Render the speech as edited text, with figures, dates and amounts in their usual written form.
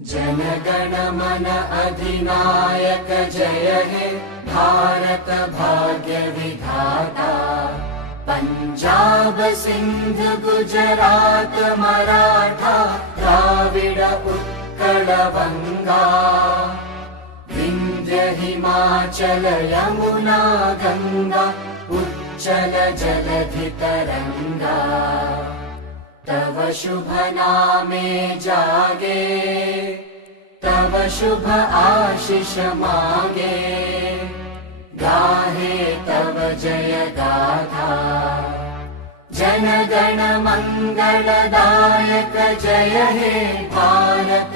जनगण मन अधिनायक जय हे भारत भाग्य विधाता। पंजाब सिंध गुजरात मराठा द्राविड उत्कल बंगा। विंध्य हिमाचल यमुना गंगा उच्चल जलधि तरंगा। तव शुभ नामे जागे तव शुभ आशीष मागे। गाहे तव जय गाथा जन गण मंगलदायक जय हे भारत